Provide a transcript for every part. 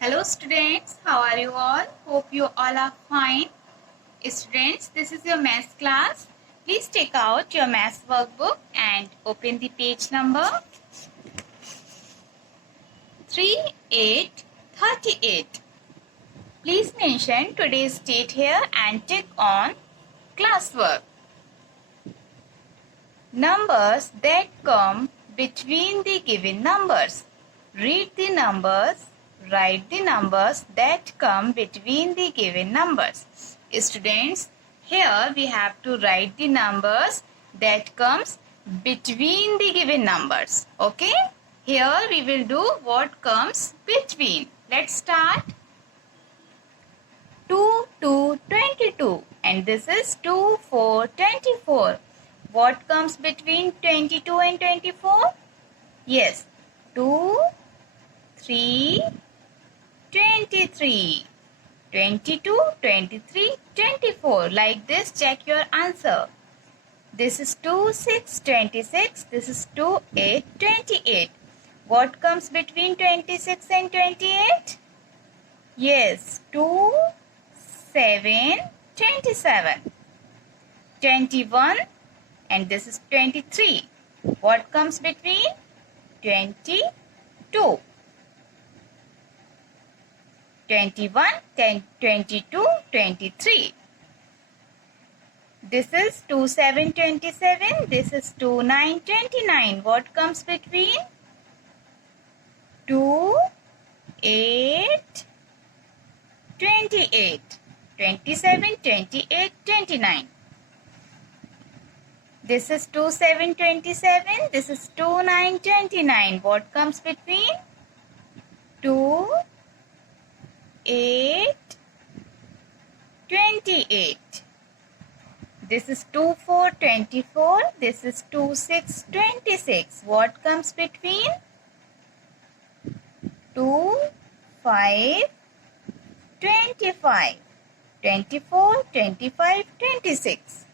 Hello students, how are you all? Hope you all are fine. Students, this is your maths class. Please take out your maths workbook and open the page number 3838. Please mention today's date here and tick on classwork. Numbers that come between the given numbers. Read the numbers. Write the numbers that come between the given numbers. Students, here we have to write the numbers that comes between the given numbers. Okay? Here we will do what comes between. Let's start. 2 to 22 and this is 2, 4, 24. What comes between 22 and 24? Yes, 2, 3, 23. 22, 23, 24. Like this, check your answer. This is 2, 6, 26. This is 2, 8, 28. What comes between 26 and 28? Yes, 2, 7, 27. 21 and this is 23. What comes between? 22. 21, 10, 22, 23. This is 2, 7, 27. This is 2, 9, 29. What comes between? 2, 8, 28. 27, 28, 29. This is 2, 7, 27. This is 2, 9, 29. What comes between? 2, 8, 28. This is 2, 4, 24. This is 2, 6, 26. What comes between? 2, 5, 25. 24, 25, 26.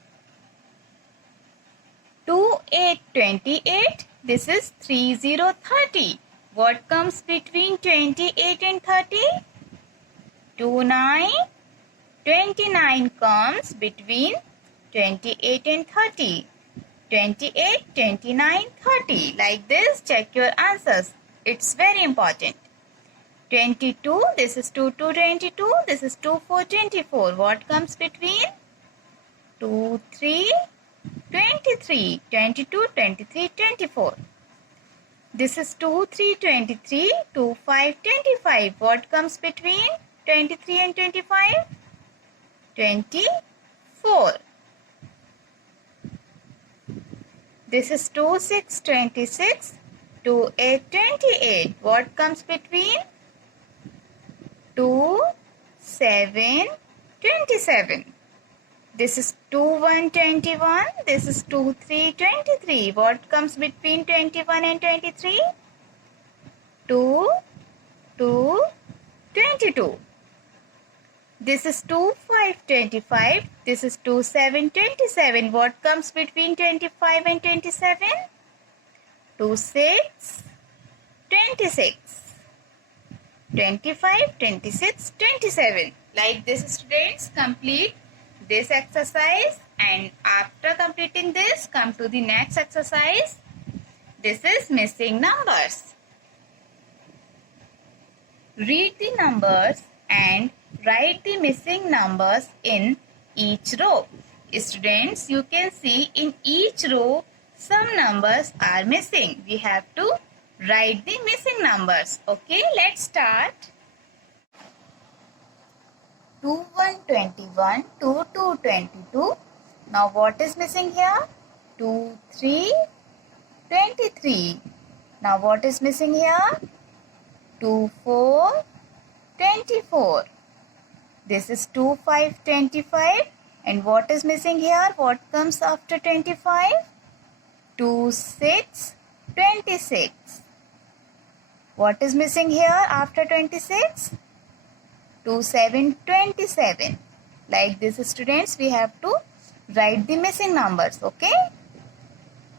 2, 8, 28. This is 3, 0, 30. What comes between 28 and 30? 2, 9. 29 comes between 28 and 30. 28, 29, 30. Like this, check your answers. It's very important. 22, this is 2, 2, 22. This is 2, 4, 24. What comes between? 2, 3, 23. 22, 23, 24. This is 2, 3, 23. 2, 5, 25. What comes between 23 and 25? 24. This is 2, 6, 26. 2, 8, 28. What comes between? 2, 7, 27. This is 2, 1, 21. This is 2, 3, 23. What comes between 21 and 23? 2, 2, 22. This is 2, 5, 25. This is 2, 7, 27. What comes between 25 and 27? 2, 6, 26. 25, 26, 27. Like this, students, complete this exercise and after completing this, come to the next exercise. This is missing numbers. Read the numbers and write the missing numbers in each row. Students, you can see in each row some numbers are missing. We have to write the missing numbers. Okay, let's start. 2, 1, 21, 2, 2, 22. Now what is missing here? 2, 3, 23. Now what is missing here? 2, 4, 24. This is 2, 5, 25. And what is missing here? What comes after 25? 2, 6, 26. What is missing here after 26? 2, 7, 27. Like this, students, we have to write the missing numbers. Okay?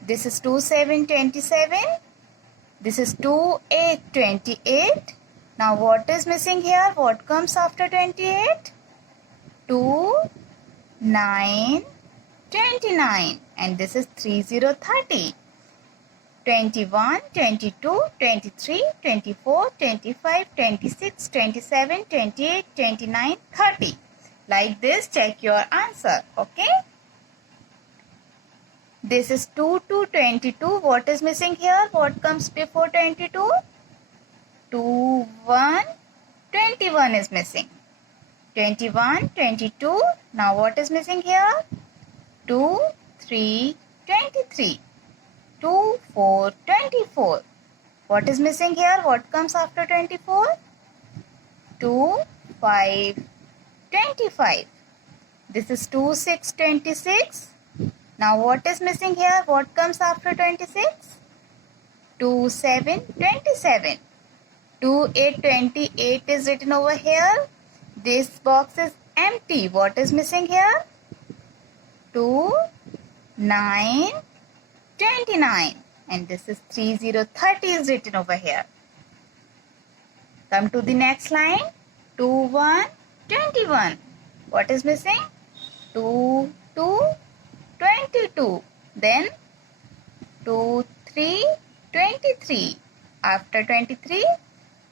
This is 2, 7, 27. This is 2, 8, 28. Now what is missing here? What comes after 28? 2, 9, 29. And this is 3030. 21, 22, 23, 24, 25, 26, 27, 28, 29, 30. Like this, check your answer. Okay? This is 2 to 22. What is missing here? What comes before 22? 2, 1, 21 is missing. 21, 22. Now what is missing here? 2, 3, 23. 2, 4, 24. What is missing here? What comes after 24? 2, 5, 25. This is 2, 6, 26. Now what is missing here? What comes after 26? 2, 7, 27. 2, 8, 28 is written over here. This box is empty. What is missing here? 2, 9, 29. And this is 3030 is written over here. Come to the next line. 2, 1, 21. What is missing? 2, 2, 22. Then 2, 3, 23. After 23,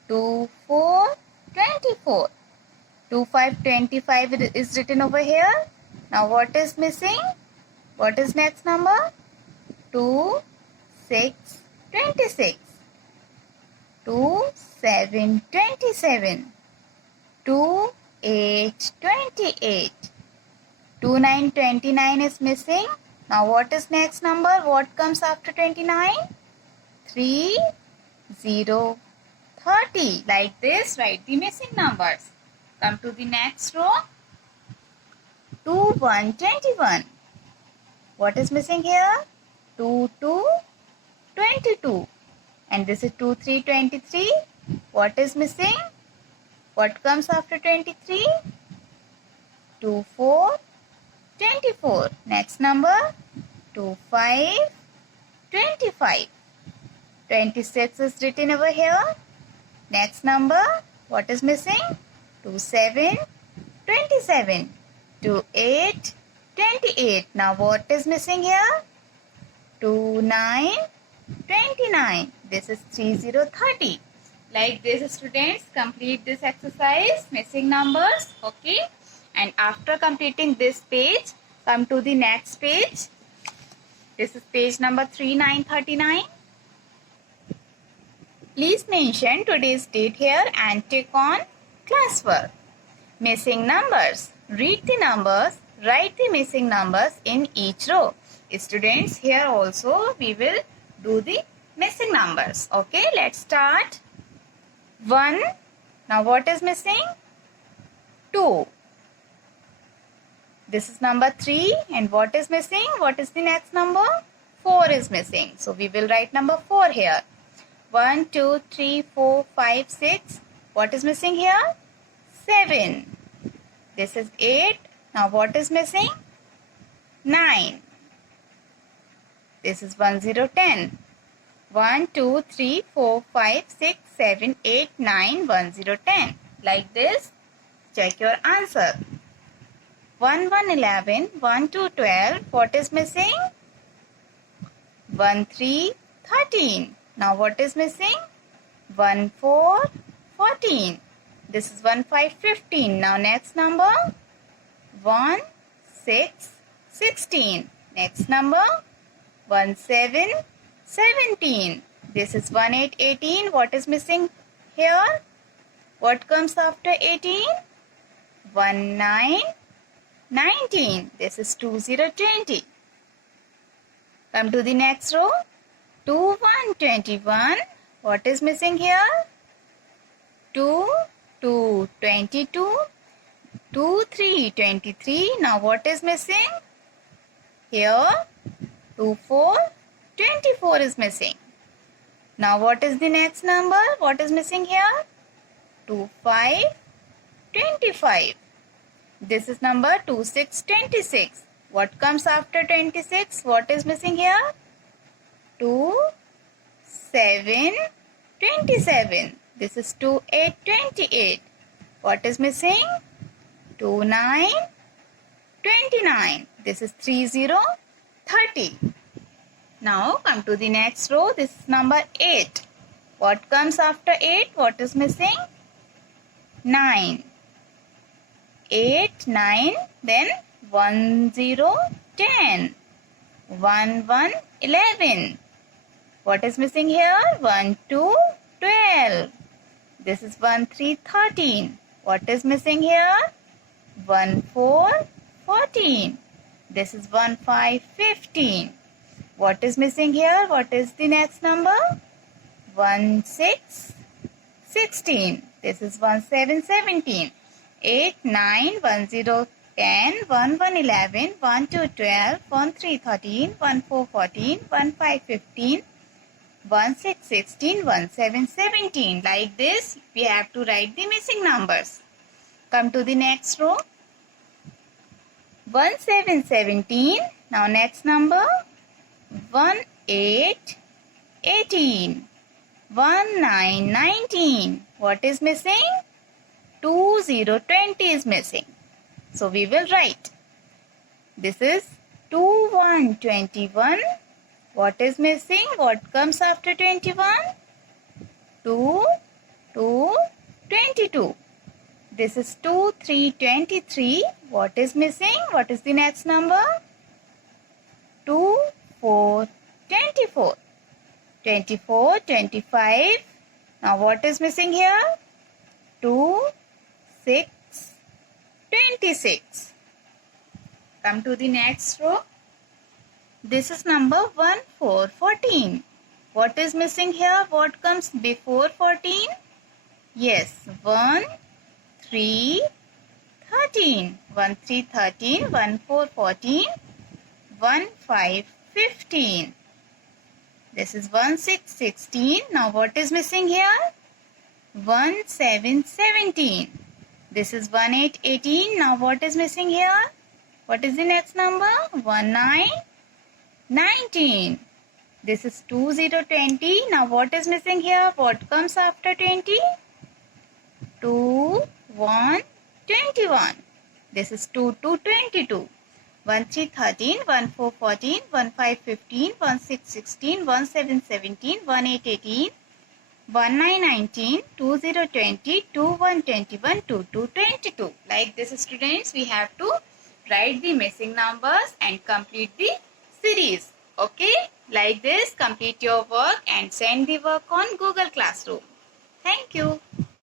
2, 4, 24. 2, 5, 25 is written over here. Now what is missing? What is next number? 2, 6, 26. 2, 7, 27. 2, 8, 28. 2, 9, 29 is missing. Now what is next number? What comes after 29? 3, 0, 30. Like this, write the missing numbers. Come to the next row. 2, 1, 21. What is missing here? 2, 2, 22. And this is 2, 3, 23. What is missing? What comes after 23? 2, 4, 24. Next number? 2, 5, 25. 26 is written over here. Next number? What is missing? 2, 7, 27. 2, 8, 28. Now what is missing here? 2, 9, 29. This is 3030. Like this, students, complete this exercise, missing numbers. Okay. And after completing this page, come to the next page. This is page number 3939. Please mention today's date here and tick on classwork. Missing numbers. Read the numbers. Write the missing numbers in each row. Students, here also we will do the missing numbers. Okay, let's start. 1. Now what is missing? 2. This is number 3. And what is missing? What is the next number? 4 is missing. So we will write number 4 here. 1, 2, 3, 4, 5, 6. What is missing here? 7. This is 8. Now what is missing? 9. This is 1, 0, 10. 1, 2, 3, 4, 5, 6, 7, 8, 9, 1, 0, 10. Like this, check your answer. 1, 1, 11. 1, 2, 12. What is missing? 1, 3, 13. Now what is missing? 1, 4, 14. This is 1, 5, 15. Now next number? 1, 6, 16. Next number? 1, 7, 17. This is 1, 8, 18. What is missing here? What comes after 18? 1, 9, 19. This is 2, 0, 20. Come to the next row. 2, 1, 21. What is missing here? 2, 2, 22. 2, 3, 23. Now what is missing? Here, 2, 4, 24 is missing. Now what is the next number? What is missing here? 2, 5, 25. This is number 2, 6, 26. What comes after 26? What is missing here? 2, 7, 27. This is 2, 8, 28. What is missing? 2, 9, 29. This is 3, 0, 30. Now come to the next row. This is number 8. What comes after 8? What is missing? 9. 8, 9, then 1, 0, 10. 1, 1, 11. What is missing here? 1, 2, 12. This is 1, 3, 13. What is missing here? 1, 4, 14. This is 1, 5, 15. What is missing here? What is the next number? 1, 6, 16. This is 1, 7, 17. 8, 9, 1, 0, 10, 1, 1, 11, 1, 2, 12, 1, 3, 13, 1, 4, 14, 1, 5, 15, 1, 6, 16, 1, 7, 17. Like this, we have to write the missing numbers. Come to the next row. 1, 7, 17. Now next number. 1, 8, 18. 1, 9, 19. What is missing? 2, 0, 20 is missing. So we will write. This is 2, 1, 21. What is missing? What comes after 21? 2, 2, 22. This is 2, 3, 23. What is missing? What is the next number? 2, 4, 24. 24, 25. Now what is missing here? 2, 6, 26. Come to the next row. This is number 1, 4, 14. What is missing here? What comes before 14? Yes, 1, 3, 13. 1, 3, 13. 1, 4, 14. 1, 5, 15. This is 1, 6, 16. Now what is missing here? 1, 7, 17. This is 1, 8, 18. Now what is missing here? What is the next number? 1, 9, 19. This is 2, 0, 20. Now what is missing here? What comes after 20? 2, 1, 21. This is 2, 2, 22. 1, 3, 13. 1, 4, 14. 1, 5, 15. 1, 6, 16. 1, 7, 17. 1, 8, 18. 1, 9, 19. 2, 0, 20. 2, 1, 21. 2, 2, 22. Like this, students, we have to write the missing numbers and complete the series. Okay? Like this, complete your work and send the work on Google Classroom. Thank you.